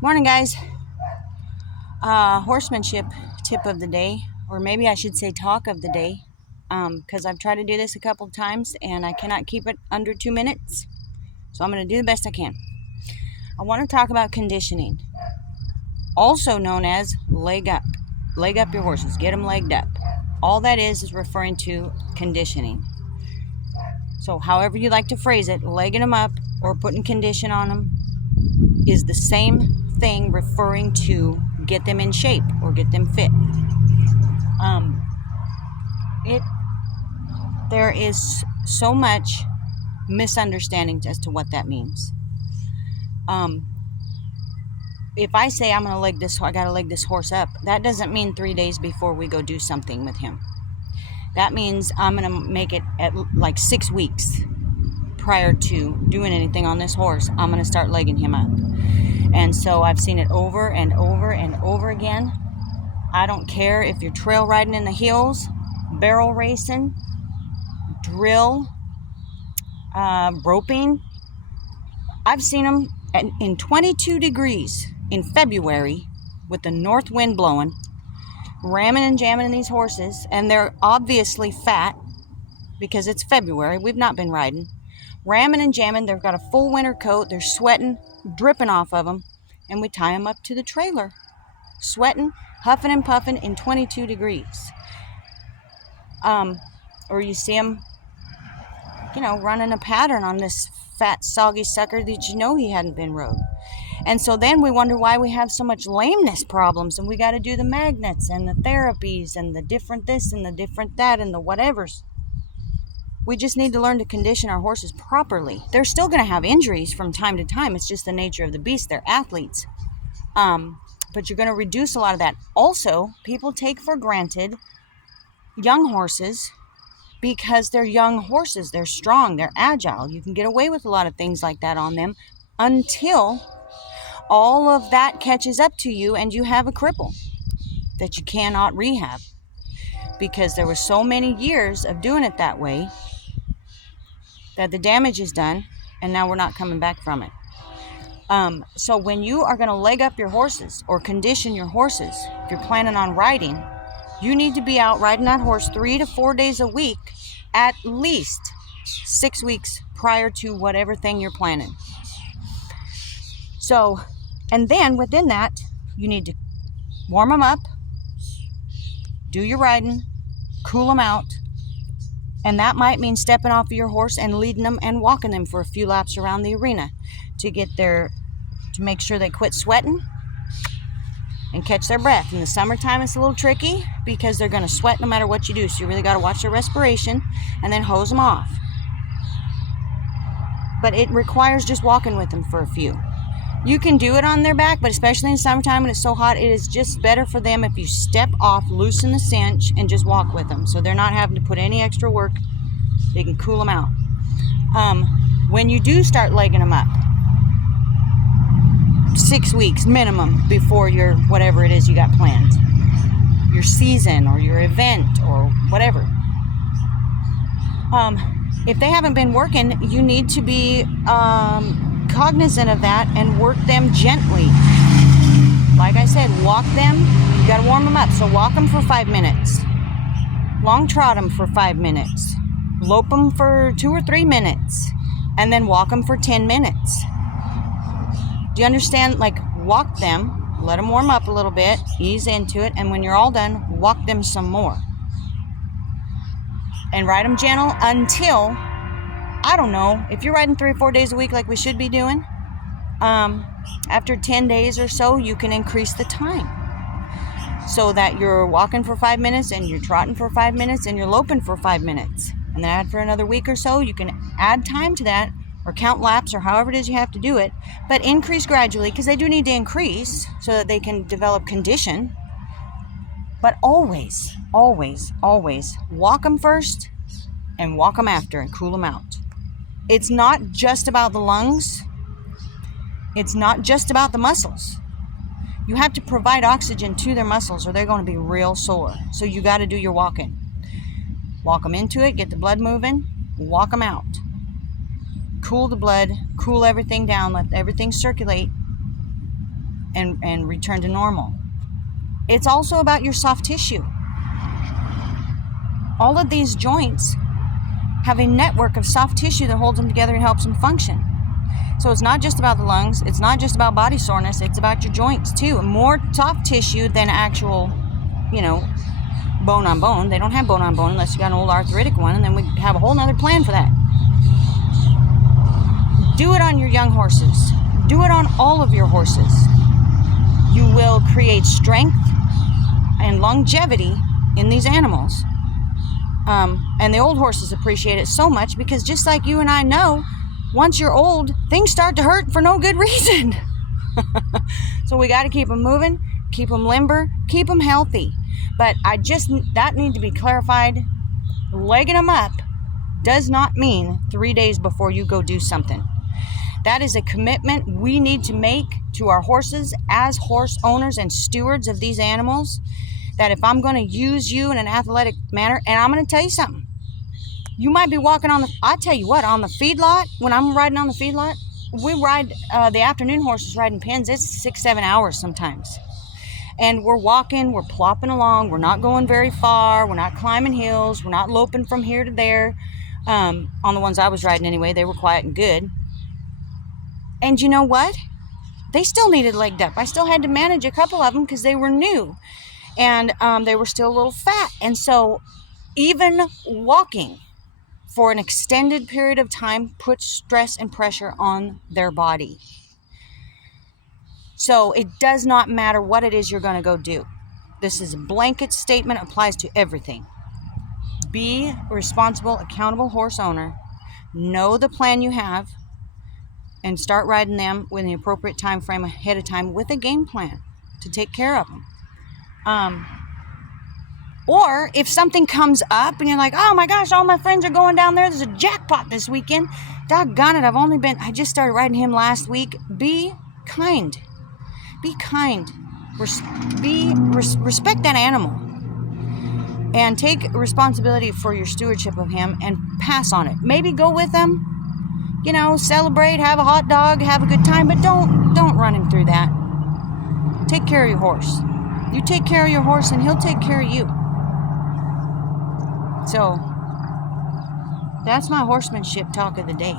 Morning, guys. Horsemanship tip of the day, or maybe I should say talk of the day, because I've tried to do this a couple of times and I cannot keep it under 2 minutes. So I'm going to do the best I can. I want to talk about conditioning, also known as leg up. Leg up your horses, get them legged up. All that is referring to conditioning. So, however you like to phrase it, legging them up or putting condition on them is the same thing referring to get them in shape or get them fit. There is so much misunderstanding as to what that means. If I say I gotta leg this horse up, that doesn't mean 3 days before we go do something with him. That means I'm gonna make it at like 6 weeks prior to doing anything on this horse. I'm gonna start legging him up. And so I've seen it over and over and over again. I don't care if you're trail riding in the hills, barrel racing, drill, roping. I've seen them in 22 degrees in February with the north wind blowing, ramming and jamming these horses, and they're obviously fat because it's February. We've not been riding. Ramming and jamming. They've got a full winter coat. They're sweating, dripping off of them, and we tie them up to the trailer, sweating, huffing and puffing in 22 degrees. Or you see them, running a pattern on this fat, soggy sucker that you know he hadn't been rode. And so then we wonder why we have so much lameness problems, and we got to do the magnets and the therapies and the different this and the different that and the whatevers. We just need to learn to condition our horses properly. They're still going to have injuries from time to time. It's just the nature of the beast. They're athletes. But you're going to reduce a lot of that. Also, people take for granted young horses because they're young horses. They're strong. They're agile. You can get away with a lot of things like that on them until all of that catches up to you and you have a cripple that you cannot rehab because there were so many years of doing it that way that the damage is done and now we're not coming back from it. So when you are going to leg up your horses or condition your horses, if you're planning on riding, you need to be out riding that horse 3 to 4 days a week, at least 6 weeks prior to whatever thing you're planning. So, and then within that, you need to warm them up, do your riding, cool them out, and that might mean stepping off of your horse and leading them and walking them for a few laps around the arena to make sure they quit sweating and catch their breath. In the summertime, it's a little tricky because they're going to sweat no matter what you do. So you really got to watch their respiration and then hose them off. But it requires just walking with them for a few. You can do it on their back, but especially in summertime when it's so hot, it is just better for them if you step off, loosen the cinch, and just walk with them. So they're not having to put any extra work. They can cool them out. When you do start legging them up, 6 weeks minimum before your whatever it is you got planned, your season or your event or whatever. If they haven't been working, you need to be cognizant of that and work them gently. Like I said, walk them. You got to warm them up. So walk them for 5 minutes. Long trot them for 5 minutes. Lope them for 2 or 3 minutes. And then walk them for 10 minutes. Do you understand? Like, walk them, let them warm up a little bit, ease into it, and when you're all done, walk them some more. And ride them gentle until, I don't know, if you're riding 3 or 4 days a week like we should be doing, after 10 days or so, you can increase the time. So that you're walking for 5 minutes, and you're trotting for 5 minutes, and you're loping for 5 minutes. And then after another week or so, you can add time to that, or count laps, or however it is you have to do it, but increase gradually, because they do need to increase so that they can develop condition. But always, always, always walk them first and walk them after and cool them out. It's not just about the lungs. It's not just about the muscles. You have to provide oxygen to their muscles or they're going to be real sore. So you got to do your walking. Walk them into it, get the blood moving, walk them out. Cool the blood, cool everything down, let everything circulate, and return to normal. It's also about your soft tissue. All of these joints have a network of soft tissue that holds them together and helps them function. So it's not just about the lungs, it's not just about body soreness, it's about your joints too. More soft tissue than actual, bone on bone. They don't have bone on bone unless you got an old arthritic one, and then we have a whole nother plan for that. Do it on your young horses. Do it on all of your horses. You will create strength and longevity in these animals. And the old horses appreciate it so much because just like you and I know, once you're old, things start to hurt for no good reason. So we got to keep them moving, keep them limber, keep them healthy. But that needs to be clarified. Legging them up does not mean 3 days before you go do something. That is a commitment we need to make to our horses as horse owners and stewards of these animals, that if I'm going to use you in an athletic manner, and I'm going to tell you something, you might be walking on the feedlot, when I'm riding on the feedlot, we ride, the afternoon horses riding pens, it's 6-7 hours sometimes. And we're walking, we're plopping along, we're not going very far, we're not climbing hills, we're not loping from here to there. On the ones I was riding anyway, they were quiet and good. And you know what? They still needed legged up. I still had to manage a couple of them because they were new. And they were still a little fat. And so even walking for an extended period of time puts stress and pressure on their body. So it does not matter what it is you're going to go do. This is a blanket statement, applies to everything. Be a responsible, accountable horse owner. Know the plan you have and start riding them with the appropriate time frame ahead of time with a game plan to take care of them. Or if something comes up and you're like, oh my gosh, all my friends are going down there, there's a jackpot this weekend. Doggone it, I just started riding him last week. Be kind. Be kind. Respect that animal. And take responsibility for your stewardship of him and pass on it. Maybe go with them, celebrate, have a hot dog, have a good time, but don't run him through that. Take care of your horse. You take care of your horse and he'll take care of you. So, that's my horsemanship talk of the day.